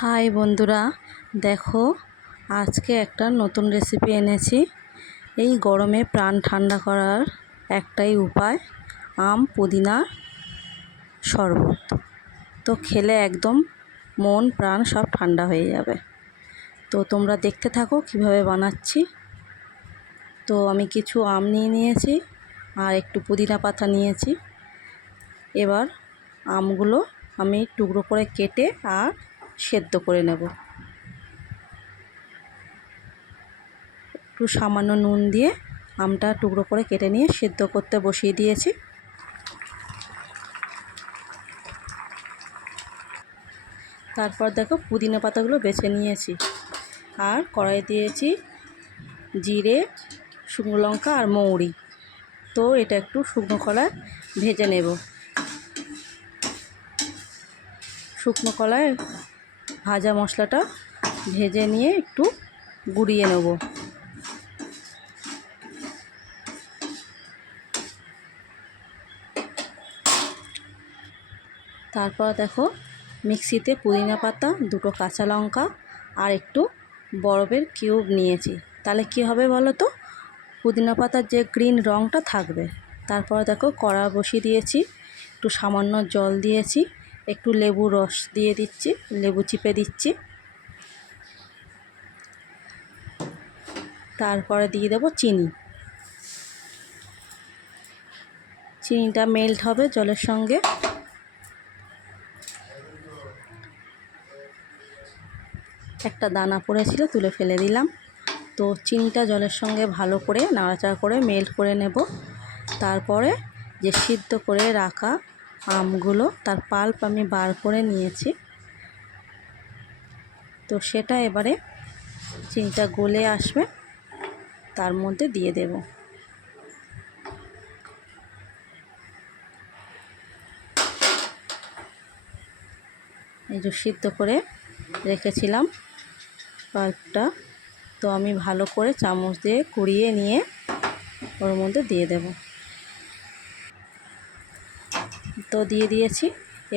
High বন্ধুরা, দেখো আজকে একটা নতুন রেসিপি এনেছি। এই গরমে প্রাণ ঠান্ডা করার একটাই উপায়, আম পুদিনার শরবত। তো খেলে একদম মন প্রাণ সব ঠান্ডা হয়ে যাবে। তো তোমরা দেখতে থাকো কিভাবে বানাচ্ছি। তো আমি কিছু আম নিয়েছি আর একটু পুদিনা পাতা নিয়েছি। এবার আমগুলো আমি টুকরো করে কেটে আর সেদ্ধ করে নেব। একটু সামান্য নুন দিয়ে আমটা টুকরো করে কেটে নিয়ে সেদ্ধ করতে বসিয়ে দিয়েছি। তারপর দেখো পুদিনা পাতাগুলো বেছে নিয়েছি আর কড়াই দিয়েছি জিরে, শুকনো লঙ্কা আর মৌরি। তো এটা একটু শুকনো কড়ায় ভেজে নেব। শুকনো কড়ায় ভাজা মশলাটা ভেজে নিয়ে একটু গুঁড়িয়ে নেব। তারপর দেখো মিক্সিতে পুদিনা পাতা, দুটো কাঁচা লঙ্কা আর একটু বরফের কিউব নিয়েছি। তাহলে কি হবে বলো তো, পুদিনা পাতার যে গ্রিন রঙটা থাকবে। তারপর দেখো কড়া বসিয়ে দিয়েছি, একটু সামান্য জল দিয়েছি, একটু লেবু রস দিয়ে দিচ্ছি, লেবু চিপে দিচ্ছি। তারপরে দিয়ে দেবো চিনি। চিনিটা মেল্ট হবে জলের সঙ্গে। একটা দানা পড়েছিল, তুলে ফেলে দিলাম। তো চিনিটা জলের সঙ্গে ভালো করে নাড়াচাড়া করে মেল্ট করে নেব। তারপরে যে সিদ্ধ করে রাখা আমগুলো, তার পাল্প আমি বার করে নিয়েছি। তো সেটা এবারে চিনিটা গলে আসবে, তার মধ্যে দিয়ে দেব। এই যে সিদ্ধ করে রেখেছিলাম পাল্পটা, তো আমি ভালো করে চামচ দিয়ে কুড়িয়ে নিয়ে ওর মধ্যে দিয়ে দেব। তো দিয়ে দিয়েছি।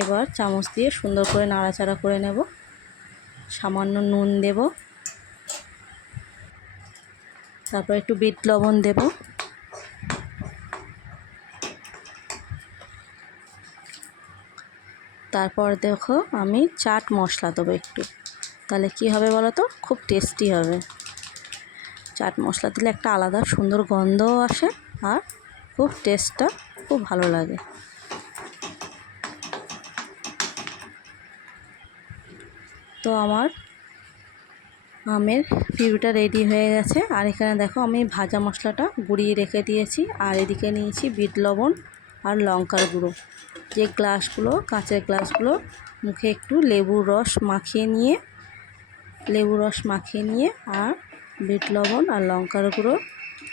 এবার চামচ দিয়ে সুন্দর করে নাড়াচাড়া করে নেব। সামান্য নুন দেব, তারপর একটু বিট লবণ দেব। তারপর দেখো আমি চাট মশলা দেবো একটু। তাহলে কি হবে বলো তো, খুব টেস্টি হবে। চাট মশলা দিলে একটা আলাদা সুন্দর গন্ধও আসে আর খুব টেস্টটা খুব ভালো লাগে। তো আমার আমের পিউরিটা রেডি হয়ে গেছে। আর এখানে দেখো আমি ভাজা মশলাটা গুঁড়িয়ে রেখে দিয়েছি। আর এদিকে নিয়েছি বিট লবণ আর লঙ্কার গুঁড়ো। যে গ্লাসগুলো, কাঁচের গ্লাসগুলো, মুখে একটু লেবুর রস মাখিয়ে নিয়ে আর বিট লবণ আর লঙ্কার গুঁড়ো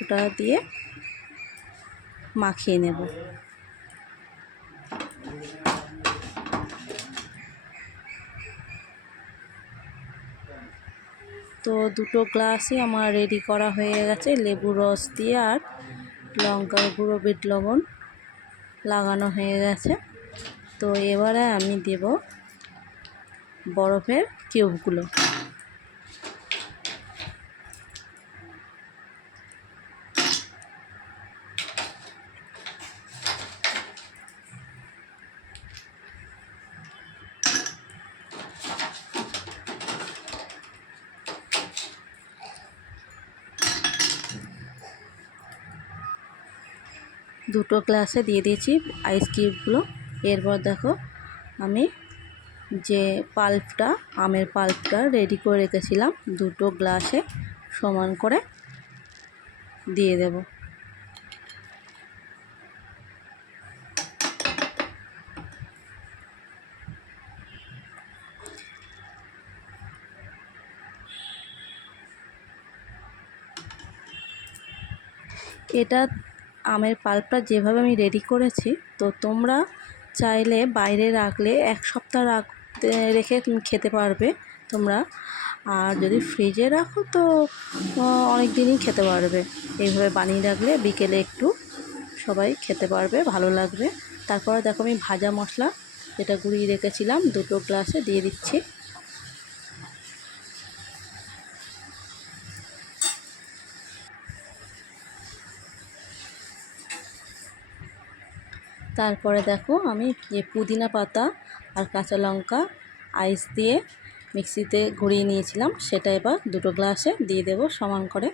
ওটা দিয়ে মাখিয়ে নেব। তো দুটো গ্লাসই আমার রেডি করা হয়ে গেছে, লেবুর রস দিয়ে আর লঙ্কার গুঁড়ো, বিট লবণ লাগানো হয়ে গেছে। তো এবারে আমি দেব বরফের কিউবগুলো। দুটো গ্লাসে দিয়ে দিয়েছি আইস কিউবগুলো। এরপর দেখো আমি যে পাল্পটা, আমের পাল্পটা রেডি করে রেখেছিলাম, দুটো গ্লাসে সমান করে দিয়ে দেব। এটা আমের পাল্পটা যেভাবে আমি রেডি করেছি, তো তোমরা চাইলে বাইরে রাখলে এক সপ্তাহ রেখে তুমি খেতে পারবে তোমরা। আর যদি ফ্রিজে রাখো তো অনেক দিনই খেতে পারবে। এইভাবে বানিয়ে রাখলে বিকেলে একটু সবাই খেতে পারবে, ভালো লাগবে। তারপরে দেখো আমি ভাজা মশলা যেটা গুঁড়িয়ে রেখেছিলাম দুটো গ্লাসে দিয়ে দিচ্ছি। তারপরে দেখো আমি পুদিনা পাতা আর কাঁচা লঙ্কা আইস দিয়ে মিক্সিতে ঘুরিয়ে নিয়েছিলাম, সেটা এবার দুটো গ্লাসে দিয়ে দেব সমান করে।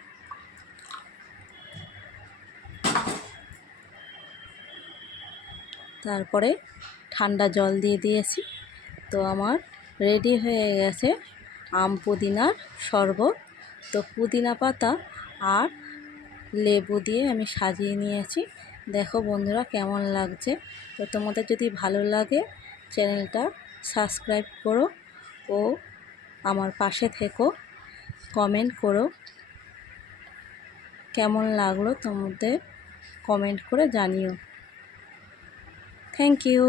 তারপরে ঠান্ডা জল দিয়ে দিয়েছি। তো আমার রেডি হয়ে গেছে আম পুদিনার শরবত। তো পুদিনা পাতা আর লেবু দিয়ে আমি সাজিয়ে নিয়েছি। দেখো বন্ধুরা কেমন লাগছে। তো তোমাদের যদি ভালো লাগে চ্যানেলটা সাবস্ক্রাইব করো ও আমার পাশে থেকো, কমেন্ট করো কেমন লাগলো তোমাদের, কমেন্ট করে জানিও। Thank you.